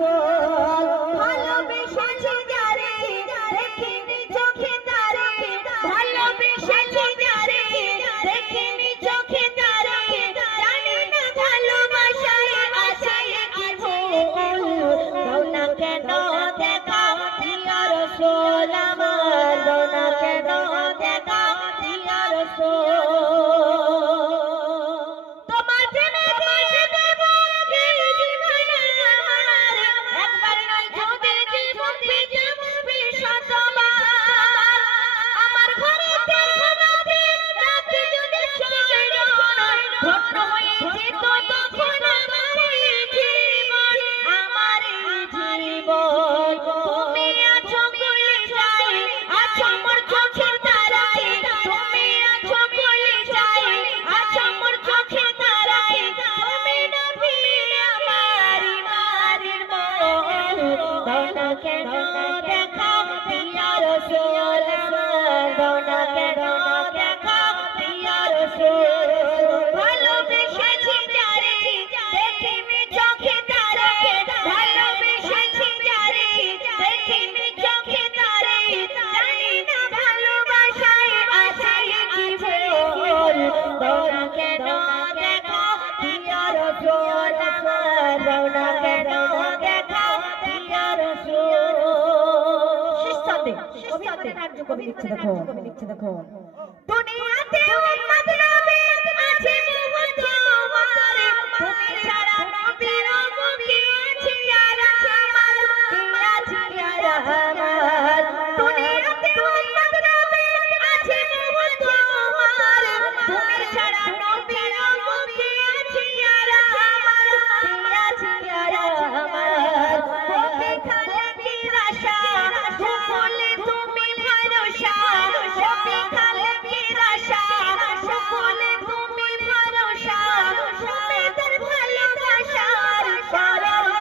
রসুল ভালোবেসেছি যারে দেখিনি চোখে তারে ভালোবেসেছি যারে দেখিনি চোখে তারে জানি না ভালোবাসায় আছে কি ভুল দাও না কেন দেখা ইয়া রসুল আমার দাও না কেন দেখা ইয়া রসুল কবি লিখছে দেখো